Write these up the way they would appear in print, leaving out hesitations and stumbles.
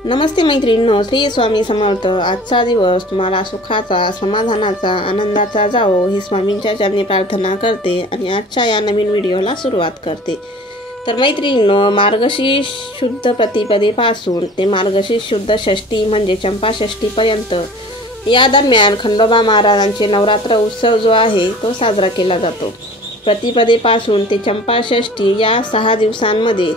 नमस्ते मैत्रिणींनो, श्री स्वामी समर्थ। आजचा दिवस तुम्हाला सुखाचा, समाधानाचा, आनंदाचा जावो ही स्वामींच्या चरणी प्रार्थना करते आणि आजच्या या नवीन व्हिडिओला सुरुवात करते। तर मैत्रिणींनो, मार्गशीर्ष शुद्ध प्रतिपदेपासून ते मार्गशीर्ष शुद्ध षष्ठी म्हणजे चंपा षष्ठीपर्यंत या दरम्यान खंडोबा महाराजांचे नवरात्र उत्सव जो आहे तो साजरा केला जातो। प्रतिपदेपासून ते चंपा षष्ठी या 6 दिवसांमध्ये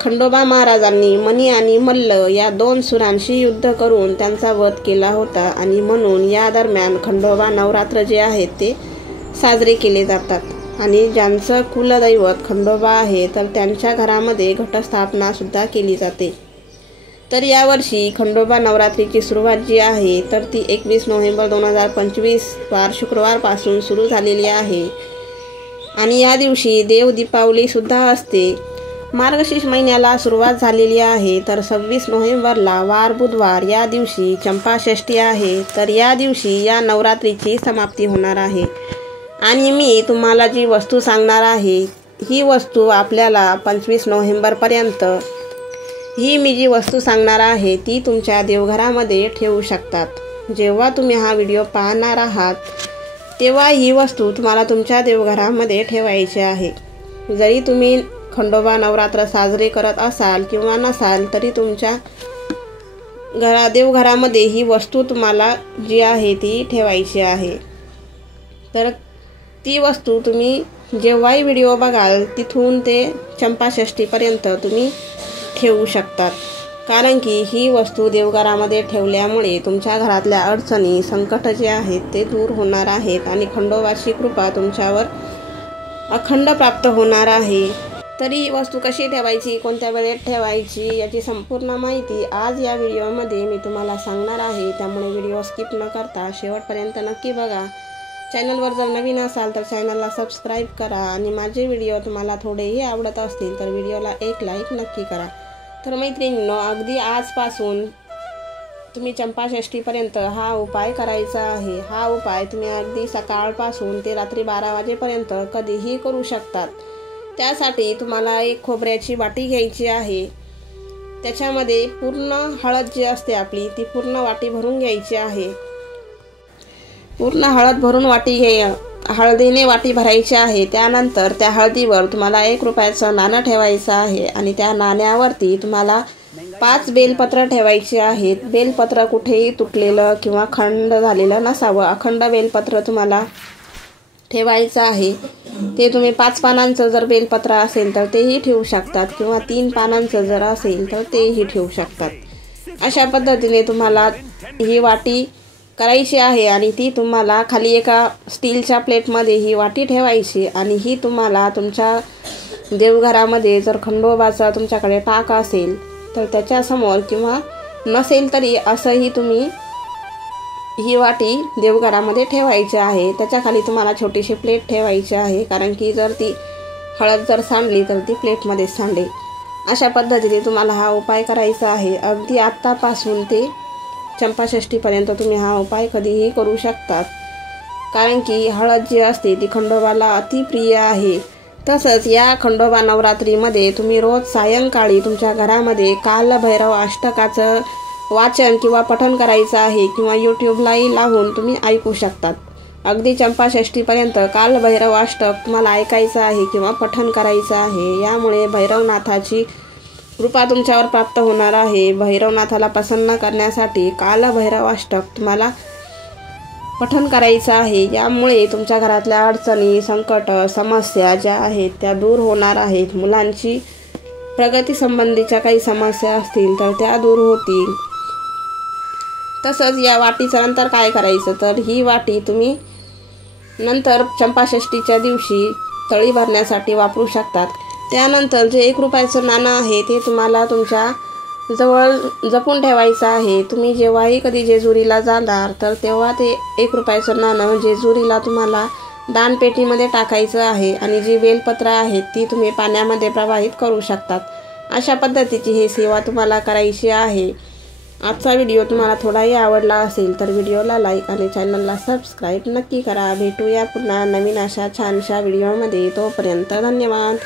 खंडोबा महाराजांनी मणी आणि मल्ल या 2 सुरांशी युद्ध करून त्यांचा वध केला होता आणि म्हणून या दरम्यान खंडोबा नवरात्र जे आहेत ते साजरे केले जातात। आणि ज्यांचं कुलदैवत खंडोबा आहे तर त्यांच्या घरामध्ये घटस्थापना सुद्धा केली जाते। तर यावर्षी खंडोबा नवरात्रीची सुरुवात जी आहे तर ती 21 नोव्हेंबर 2025 वार शुक्रवारपासून सुरू झालेली आहे आणि या दिवशी देव दीपावली सुद्धा असते। मार्गशीर्ष महिन्याला सुरुवात झालेली आहे तर 26 नोव्हेंबरला वार बुधवार या दिवशी चंपा षष्ठी आहे। तर या दिवशी या नवरात्रीची समाप्ती होणार आहे आणि मी तुम्हाला जी वस्तू सांगणार आहे ही वस्तू आपल्याला 25 नोव्हेंबरपर्यंत ही मी जी वस्तू सांगणार आहे ती तुमच्या देवघरामध्ये ठेवू शकतात। जेव्हा तुम्ही हा व्हिडिओ पाहणार आहात तेव्हा ही वस्तू तुम्हाला तुमच्या देवघरामध्ये ठेवायची आहे। जरी तुम्ही खंडोबा नवरात्र साजरे करत असाल किंवा नसाल तरी तुमच्या देवघरामध्ये ही वस्तू तुम्हाला जी आहे ती ठेवायची आहे। तर ती वस्तू तुम्ही जेव्हाही व्हिडिओ बघाल तिथून ते चंपा षष्ठीपर्यंत तुम्ही ठेवू शकतात, कारण की ही वस्तू देवघरामध्ये ठेवल्यामुळे तुमच्या घरातल्या अडचणी संकट जे आहेत ते दूर होणार आहेत आणि खंडोबाची कृपा तुमच्यावर अखंड प्राप्त होणार आहे। तरी ही वस्तू कशी ठेवायची, कोणत्या वेळेत ठेवायची याची संपूर्ण माहिती आज या व्हिडिओमध्ये मी तुम्हाला सांगणार आहे। त्यामुळे व्हिडिओ स्किप न करता शेवटपर्यंत नक्की बघा। चॅनलवर जर नवीन असाल तर चॅनलला सबस्क्राईब करा आणि माझे व्हिडिओ तुम्हाला थोडेही आवडत असतील तर व्हिडिओला एक लाईक नक्की करा। तर मैत्रिणींनो, अगदी आजपासून तुम्ही चंपा षष्ठीपर्यंत हा उपाय करायचा आहे। हा उपाय तुम्ही अगदी सकाळपासून ते रात्री 12 वाजेपर्यंत कधीही करू शकतात। त्यासाठी तुम्हाला एक खोबऱ्याची वाटी घ्यायची आहे, त्याच्यामध्ये पूर्ण हळद जी असते आपली ती पूर्ण वाटी भरून घ्यायची आहे। पूर्ण हळद भरून हळदीने वाटी भरायची आहे। त्यानंतर त्या हळदीवर तुम्हाला 1 रुपयाचं नाणं ठेवायचं आहे आणि त्या नाण्यावरती तुम्हाला 5 बेलपत्र ठेवायचे आहेत। बेलपत्र कुठेही तुटलेलं किंवा खंड झालेलं नसावं, अखंड बेलपत्र तुम्हाला ठेवायचं आहे। ते तुम्ही 5 पानांचं जर बेलपत्र असेल तर तेही ठेवू शकतात किंवा 3 पानांचं जर असेल तर तेही ठेवू शकतात। अशा पद्धतीने तुम्हाला ही वाटी करायची आहे आणि ती तुम्हाला खाली एका स्टीलच्या प्लेटमध्ये ही वाटी ठेवायची आणि ही तुम्हाला तुमच्या देवघरामध्ये जर खंडोबाचा तुमच्याकडे टाक असेल तर त्याच्यासमोर किंवा नसेल तरी असंही तुम्ही ही वाटी देवघरामध्ये ठेवायची आहे। त्याच्या खाली तुम्हाला छोटीशी प्लेट ठेवायची आहे, कारण की जर ती हळद जर सांडली तर ती प्लेटमध्ये सांडेल। अशा पद्धतीने तुम्हाला हा उपाय करायचा आहे। अगदी आत्तापासून ते चंपा षष्ठीपर्यंत तुम्ही हा उपाय कधीही करू शकतात, कारण की हळद जी असते ती खंडोबाला अतिप्रिय आहे। तसंच या खंडोबा नवरात्रीमध्ये तुम्ही रोज सायंकाळी तुमच्या घरामध्ये कालभैरव अष्टकाचं वाचन किंवा पठण करायचं आहे किंवा यूट्यूबलाही लावून तुम्ही ऐकू शकतात। अगदी चंपा षष्ठीपर्यंत कालभैरव अष्टक तुम्हाला ऐकायचं आहे किंवा पठण करायचं आहे। यामुळे भैरवनाथाची कृपा तुमच्यावर प्राप्त होणार आहे। भैरवनाथाला प्रसन्न करण्यासाठी कालभैरव अष्टक तुम्हाला पठण करायचं आहे। यामुळे तुमच्या घरातल्या अडचणी, संकट, समस्या ज्या आहेत त्या दूर होणार आहेत। मुलांची प्रगती संबंधीच्या काही समस्या असतील तर त्या दूर होतील। तसंच या वाटीचं नंतर काय करायचं तर ही वाटी तुम्ही नंतर चंपा षष्ठीच्या दिवशी तळी भरण्यासाठी वापरू शकतात। त्यानंतर जे 1 रुपयाचं नाणं आहे ते तुम्हाला तुमच्या जवळ जपून ठेवायचं आहे। तुम्ही जेव्हाही कधी जेजुरीला जाणार तर तेव्हा ते 1 रुपयाचं नाणं जेजुरीला तुम्हाला दानपेटीमध्ये टाकायचं आहे आणि जी बेलपत्र आहेत ती तुम्ही पाण्यामध्ये प्रवाहित करू शकतात। अशा पद्धतीची ही सेवा तुम्हाला करायची आहे। आजचा व्हिडिओ तुम्हाला थोडाही आवडला असेल तर व्हिडिओला लाईक आणि चॅनलला सबस्क्राईब नक्की करा। भेटूया पुन्हा नवीन अशा छानशा व्हिडिओमध्ये। तोपर्यंत धन्यवाद।